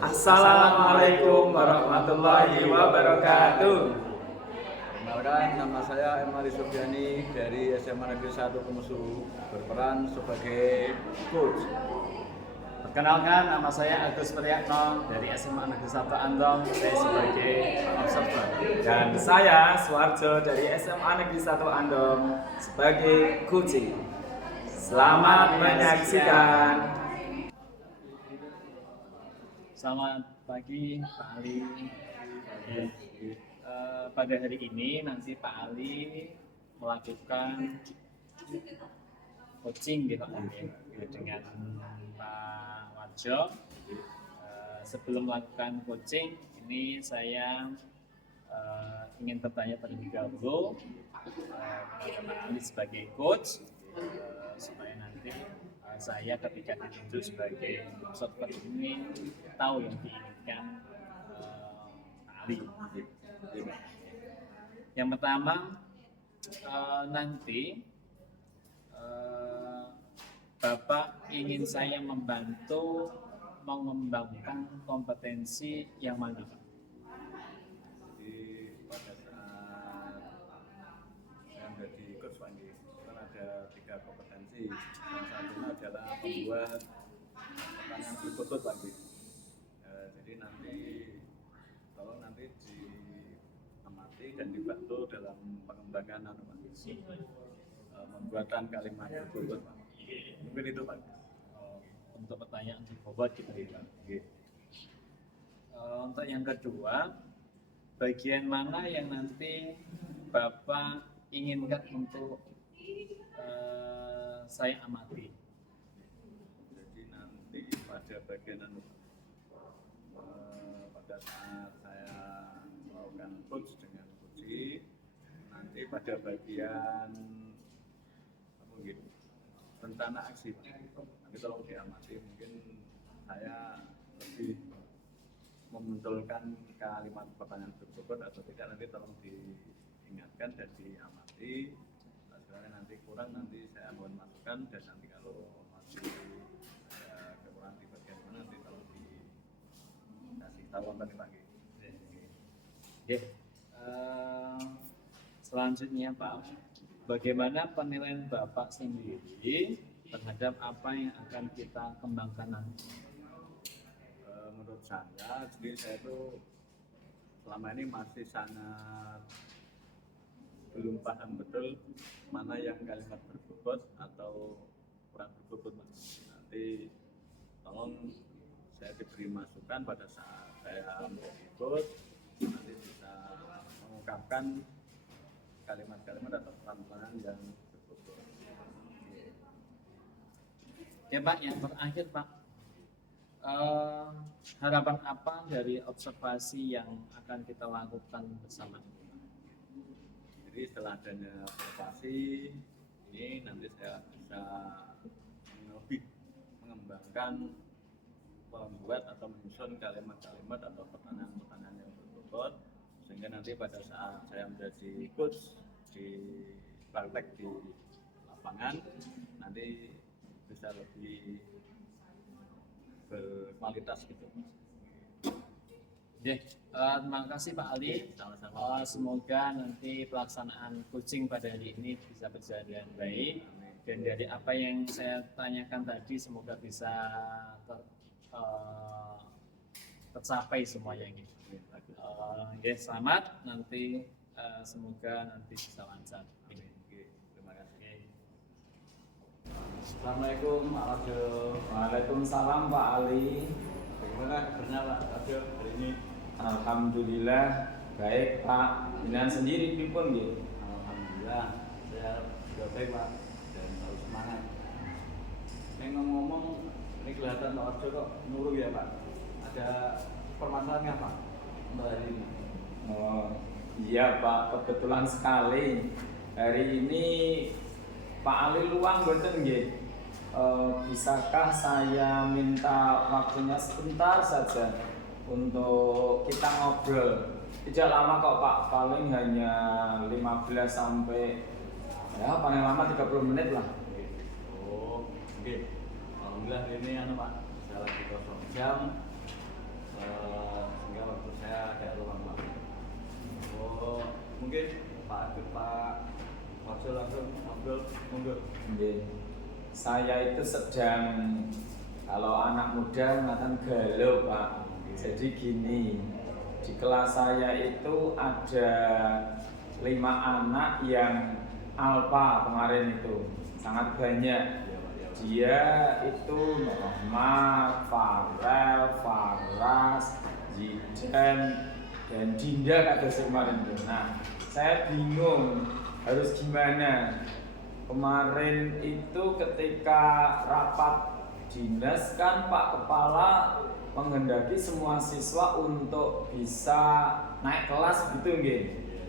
Assalamualaikum warahmatullahi wabarakatuh. Perkenalkan, nama saya Emali Surjani dari SMA Negeri 1 Kemusu, berperan sebagai coach. Perkenalkan, nama saya Agus Priyatno dari SMA Negeri 1 Andong, saya sebagai observer. Dan saya Suwarjo dari SMA Negeri 1 Andong sebagai coaching. Selamat menyaksikan. Selamat pagi Pak Ali. Pada hari ini nanti Pak Ali melakukan coaching gitu dengan Pak Warjo. Sebelum melakukan coaching ini saya ingin bertanya terlebih dahulu kepada Pak Ali sebagai coach, supaya nanti saya ketika ditunjuk sebagai observer ini tahu yang diinginkan Pak Ali. Yang pertama, nanti Bapak ingin saya membantu mengembangkan kompetensi yang mana, Pak? Jadi pada saat saya menjadi coach Pak Andi, kan ada 3 kompetensi. Yang satunya adalah membuat pertanyaan berikut Pak Andi. Jadi nanti tolong nanti diamati dan dibantu dalam pengembangan pembuatan kalimat berikut Pak. Mungkin itu Pak. Untuk pertanyaan berbobot gitu ya. Untuk yang kedua, bagian mana yang nanti Bapak inginkan untuk saya amati? Jadi nanti pada bagian pada saat saya melakukan coach dengan coach, nanti pada bagian mungkin rencana aksi nanti tolong diamati, mungkin saya lebih memunculkan kalimat pertanyaan berikut atau tidak, nanti tolong diingatkan dan diamati. Sebenarnya nanti kurang, nanti saya mohon masukan, dan nanti kalau masih ada kekurangan di bagian mana, nanti tolong dikasih tahu nanti pagi. Selanjutnya Pak, bagaimana penilaian Bapak sendiri terhadap apa yang akan kita kembangkan nanti? Menurut saya, jadi saya itu selama ini masih sangat belum paham betul mana yang kalimat berbobot atau kurang berbobot. Nanti tolong saya diberi masukan pada saat saya menjadi coach, nanti bisa mengungkapkan kalimat-kalimat atau peran-peran yang berbobot. Ya Pak, yang terakhir Pak, harapan apa dari observasi yang akan kita lakukan bersama? Jadi setelah adanya observasi ini, nanti saya bisa lebih mengembangkan, membuat atau menyusun kalimat-kalimat atau pertanyaan-pertanyaan yang berbobot, sehingga nanti pada saat saya menjadi coach di praktek di lapangan, nanti bisa lebih berkualitas gitu. Terima kasih Pak Ali. Semoga nanti pelaksanaan coaching pada hari ini bisa berjalan dengan baik, dan dari apa yang saya tanyakan tadi semoga bisa tercapai semuanya ini. Selamat nanti, semoga nanti bisa lancar. Terima kasih. Assalamualaikum warahmatullahi wabarakatuh. Waalaikumsalam Pak Ali. Bagaimana kabarnya Pak Arjo hari ini? Alhamdulillah baik Pak. Dengan sendiri pripun nggih? Alhamdulillah saya juga baik Pak, dan harus semangat. Ini ngomong-ngomong, ini kelihatan Pak Arjo kok nurung ya Pak. Ada permasalahan apa untuk hari ini? Oh iya Pak, kebetulan sekali hari ini Pak Ali luang boten nggih? Bisakah saya minta waktunya sebentar saja untuk kita ngobrol? Tidak lama kok Pak, paling hanya 15 sampai ya paling lama 30 menit lah. Oh, oke. Alhamdulillah ini Pak, saya lagi kosong jam. Mungkin Pak Wajol langsung ngobrol, monggo. Nggih. Saya itu sedang, kalau anak muda mengatakan galau Pak. Jadi gini, di kelas saya itu ada 5 anak yang alfa kemarin itu, sangat banyak. Dia itu Norma, Farel, Faras, Zidan, dan Dinda kata kemarin itu. Nah, saya bingung harus gimana. Kemarin itu ketika rapat dinas kan Pak Kepala menghendaki semua siswa untuk bisa naik kelas gitu nggih.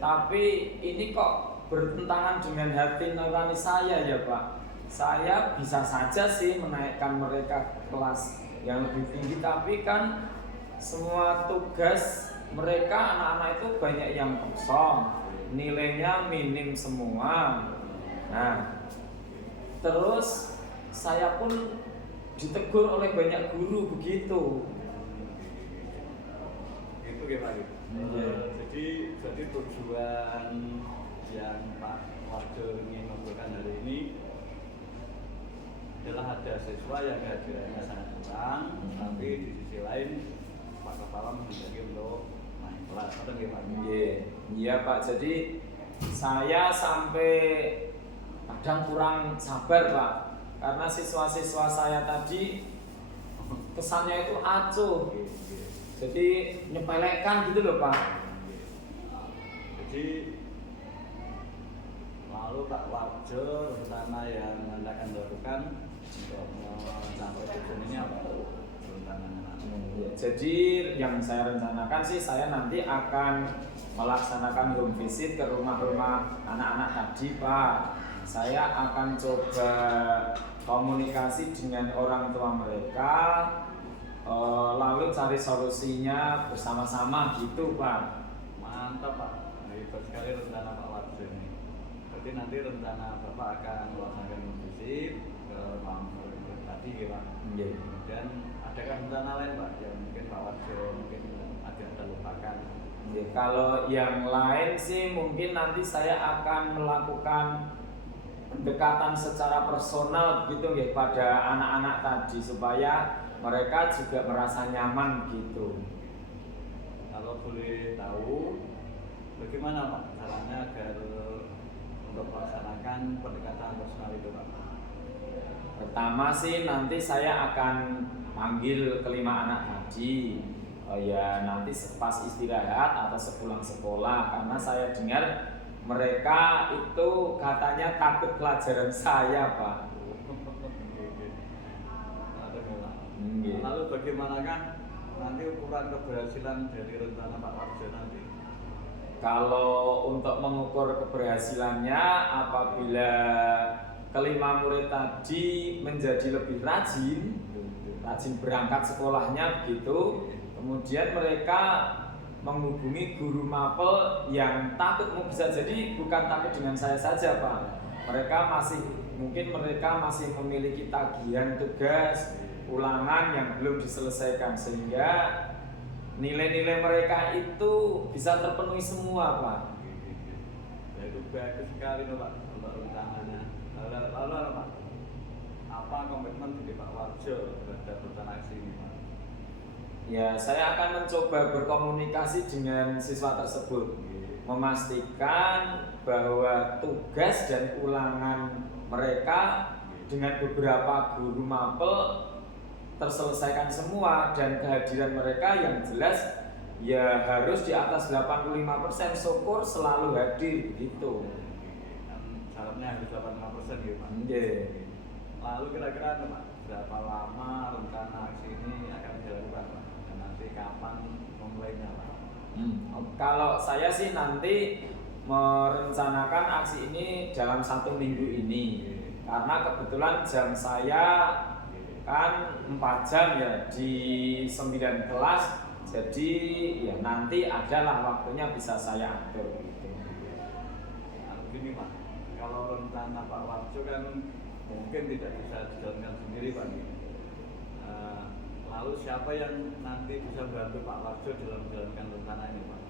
Tapi ini kok bertentangan dengan hati nurani saya ya Pak. Saya bisa saja sih menaikkan mereka ke kelas yang lebih tinggi, tapi kan semua tugas mereka anak-anak itu banyak yang kosong, nilainya minim semua. Nah, terus saya pun ditegur oleh banyak guru begitu. Itu ya Pak. Jadi tujuan yang Pak Wajol ingin memberikan hari ini adalah ada siswa yang kehadirannya sangat kurang, tapi di sisi lain Pak Kepala menghendaki untuk naik kelas, atau gimana? Iya Pak, jadi saya sampai kadang kurang sabar Pak, karena siswa-siswa saya tadi kesannya itu acuh, jadi nyepelekan gitu loh Pak. Jadi lalu Pak Wajol rencana yang Anda akan lakukan untuk mencapai tujuan ini apa? Jadi yang saya rencanakan sih, saya nanti akan melaksanakan home visit ke rumah-rumah anak-anak tadi Pak. Saya akan coba komunikasi dengan orang tua mereka, lalu cari solusinya bersama-sama gitu Pak. Mantap Pak, hebat sekali rencana Pak Wajol ini. Berarti nanti rencana Bapak akan melaksanakan home visit ke rumah tadi ya Pak. Kemudian adakah rencana lain Pak yang mungkin Pak Wajol mungkin agak terlupakan? Ya, kalau yang lain sih mungkin nanti saya akan melakukan pendekatan secara personal gitu ya pada anak-anak tadi supaya mereka juga merasa nyaman gitu. Kalau boleh tahu bagaimana Pak caranya agar untuk melaksanakan pendekatan personal itu Pak? Pertama sih nanti saya akan panggil kelima anak tadi, ya nanti pas istirahat atau sepulang sekolah, karena saya dengar mereka itu katanya takut pelajaran saya Pak. Lalu bagaimanakah nanti ukuran keberhasilan dari rencana Pak Wajol nanti? Kalau untuk mengukur keberhasilannya, apabila kelima murid tadi menjadi lebih rajin berangkat sekolahnya begitu, kemudian mereka menghubungi guru mapel yang takut, bisa jadi bukan takut dengan saya saja Pak, mereka masih memiliki tagihan tugas ulangan yang belum diselesaikan, sehingga nilai-nilai mereka itu bisa terpenuhi semua Pak. Ya itu bagus sekali Pak untuk rencananya. Lalu Pak, apa komitmen dari Pak Wajol terhadap rencana aksi ini Pak? Ya, saya akan mencoba berkomunikasi dengan siswa tersebut, memastikan bahwa tugas dan ulangan mereka dengan beberapa guru mapel terselesaikan semua, dan kehadiran mereka yang jelas ya harus di atas 85%, syukur selalu hadir begitu. Syaratnya harus 85% gitu Pak. Lalu kira-kira Pak, berapa lama rencana aksi ini akan dilakukan Pak? Dan nanti kapan memulainya Pak? Kalau saya sih nanti merencanakan aksi ini dalam 1 minggu ini, karena kebetulan jam saya kan 4 jam ya di 9 kelas, jadi ya nanti adalah waktunya bisa saya atur gitu. Nah, begini Pak, kalau rencana Pak Wajol kan mungkin tidak bisa dijalankan sendiri Pak. Lalu siapa yang nanti bisa bantu Pak Wajol dalam menjalankan rencana ini Pak?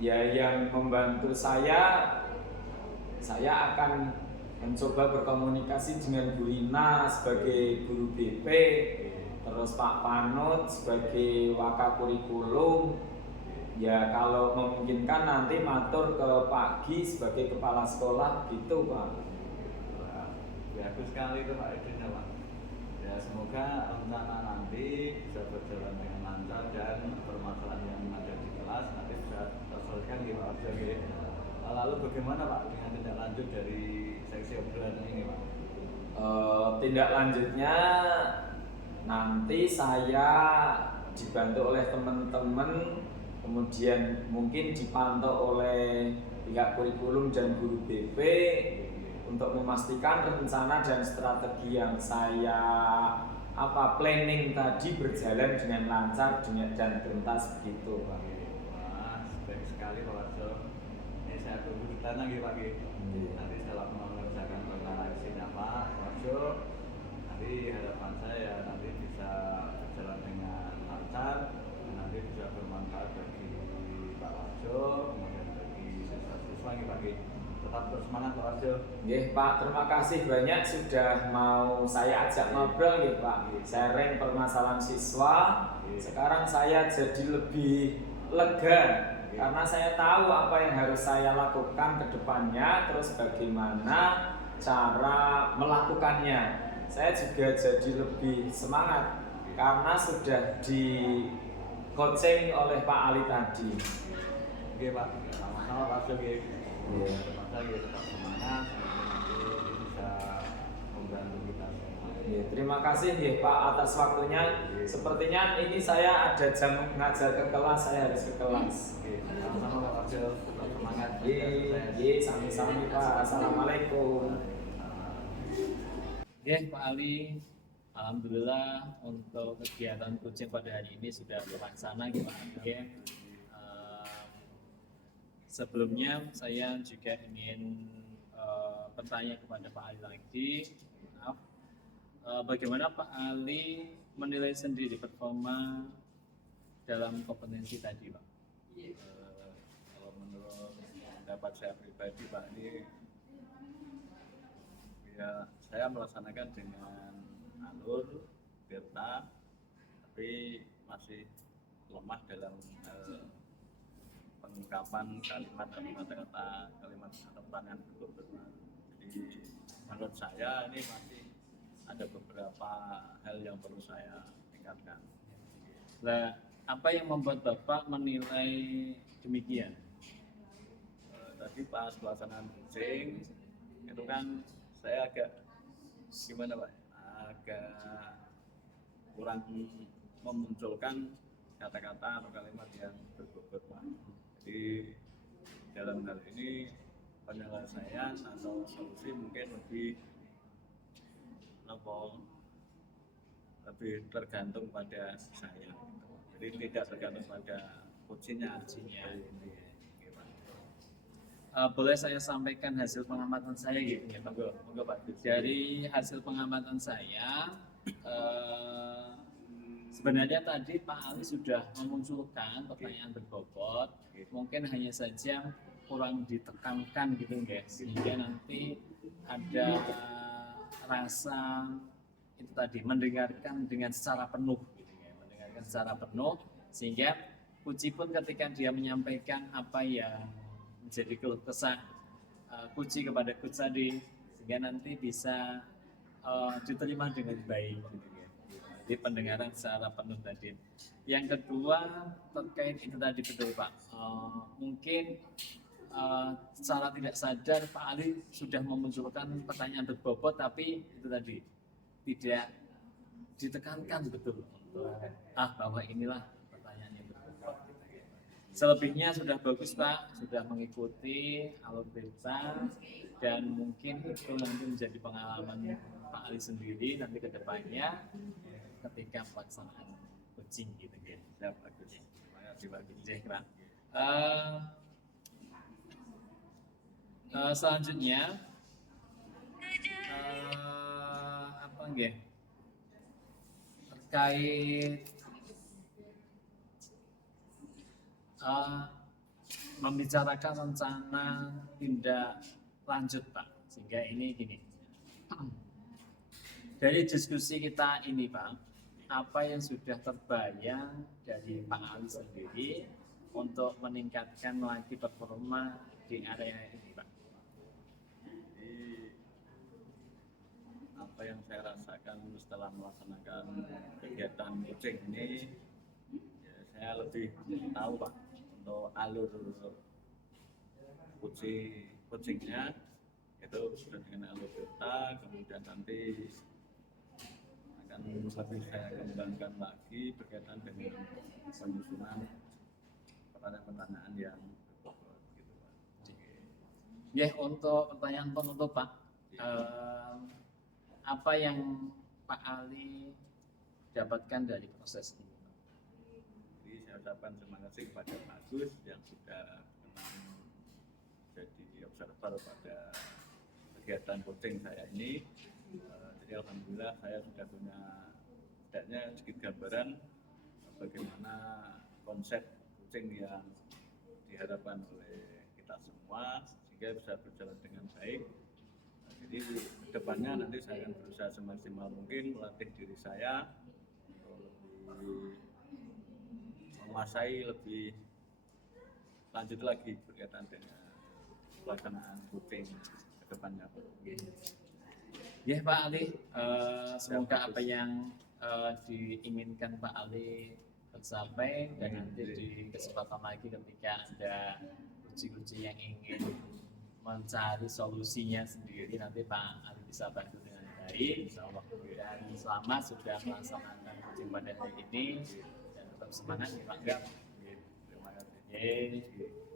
ya yang membantu saya akan mencoba berkomunikasi dengan Bu Lina sebagai guru BP, terus Pak Panut sebagai wakakurikulum. Ya kalau memungkinkan nanti matur ke Pak Gi sebagai kepala sekolah gitu Pak. Wah, bagus sekali itu Pak idenya Pak. Ya semoga rencana nanti bisa berjalan dengan lancar dan permasalahan yang ada di kelas nanti bisa terselesaikan di Pak Arjo. Lalu bagaimana Pak dengan tindak lanjut dari seksi obrolan ini Pak? Tindak lanjutnya nanti saya dibantu oleh teman-teman, kemudian mungkin dipantau oleh pihak kurikulum dan guru BP untuk memastikan rencana dan strategi yang saya planning tadi berjalan dengan lancar dan tuntas begitu Pak. Wah, baik sekali Pak Arjo. Ini saya tunggu kita lagi Pak. Nanti setelah mengerjakan rencana isinya Pak Arjo, nanti harapan saya nanti bisa berjalan dengan lancar, nanti bisa bermanfaat bagi Pak Arjo, kemudian bagi siswa-siswa nih Pak. Tetap bersemangat Pak Arjo. Nggih Pak, terima kasih banyak sudah mau saya ajak ngobrol nggih Pak. Sharing permasalahan siswa. Sekarang saya jadi lebih lega karena saya tahu apa yang harus saya lakukan ke depannya, terus bagaimana cara melakukannya. Saya juga jadi lebih semangat karena sudah di coaching oleh Pak Ali tadi. Oke Pak, sama-sama Pak Arjo. Lagi tetap semangat, nanti bisa membantu kita semua. Ya, terima kasih ya Pak atas waktunya. Sepertinya ini saya ada jam ngajar ke kelas, saya harus ke kelas. Oke, sama-sama Pak Arjo, tetap semangat. Ye, sami-sami Pak. Assalamualaikum. Pak Ali, alhamdulillah untuk kegiatan coaching pada hari ini sudah terlaksana Pak Ali. Sebelumnya saya juga ingin bertanya kepada Pak Ali lagi, maaf, bagaimana Pak Ali menilai sendiri performa dalam kompetensi tadi Pak? Kalau menurut pendapat saya pribadi Pak, ini ya saya melaksanakan dengan alur, delta, tapi masih lemah dalam pengungkapan kalimat atau kata-kata kalimat atau pertanyaan betul-betul. Jadi menurut saya ini masih ada beberapa hal yang perlu saya tingkatkan. Nah, apa yang membuat Bapak menilai demikian? Tadi pas pelaksanaan coaching itu kan saya agak gimana Pak? Agak kurang memunculkan kata-kata atau kalimat yang berbobot Pak. Jadi dalam hal ini penyelesaian atau solusi mungkin lebih tergantung pada saya. Jadi tidak tergantung pada coachingnya. Boleh saya sampaikan hasil pengamatan saya gitu ya Pak? Monggo Pak. Dari hasil pengamatan saya, sebenarnya tadi Pak Ali sudah memunculkan pertanyaan berbobot, mungkin hanya saja kurang ditekankan gitu guys, sehingga nanti ada rasa itu tadi mendengarkan dengan secara penuh gitu ya, mendengarkan secara penuh sehingga Puji pun ketika dia menyampaikan apa yang menjadi keluh kesah Puji kepada Coach tadi sehingga nanti bisa diterima dengan baik gitu ya. Jadi pendengaran secara penuh tadi. Yang kedua terkait itu tadi betul Pak, mungkin secara tidak sadar Pak Ali sudah memunculkan pertanyaan berbobot tapi itu tadi tidak ditekankan betul untuk bahwa inilah pertanyaan yang berbobot. Selebihnya sudah bagus Pak, sudah mengikuti alur cerita dan mungkin itu nanti menjadi pengalaman Pak Ali sendiri nanti ke depannya ketika pelaksanaan coaching gitu kan. Siap, bagus. Terima kasih Pak. Selanjutnya apa nggih? Terkait membicarakan rencana tindak lanjut Pak. Sehingga ini gini, dari diskusi kita ini Pak, apa yang sudah terbayang dari Pak Ali sendiri untuk meningkatkan lagi performa di area ini Pak? Jadi apa yang saya rasakan setelah melaksanakan kegiatan coaching ini, ya saya lebih tahu Pak untuk alur coachingnya itu sudah dengan alur delta, kemudian nanti akan lebih saya kembangkan lagi berkaitan dengan penyusunan pertanyaan-pertanyaan yang berbobot gitu Pak. Ya, untuk pertanyaan penutup Pak, apa yang Pak Ali dapatkan dari proses ini? Jadi saya ucapkan terima kasih kepada Pak Agus yang sudah memang jadi observer pada kegiatan coaching saya ini. Jadi alhamdulillah saya sudah punya setidaknya sedikit gambaran bagaimana konsep coaching yang diharapkan oleh kita semua sehingga bisa berjalan dengan baik. Jadi kedepannya nanti saya akan berusaha semaksimal mungkin melatih diri saya untuk lebih menguasai lebih lanjut lagi berkaitan dengan pelaksanaan coaching kedepannya. Ya Pak Ali, semoga apa yang diinginkan Pak Ali tercapai dan nanti di kesempatan lagi ketika ada uji-uji yang ingin mencari solusinya sendiri nanti Pak Ali bisa bantu dengan baik. Dan selamat sudah melaksanakan coaching pada hari ini dan tetap semangat ya Pak. Terima kasih. Oke.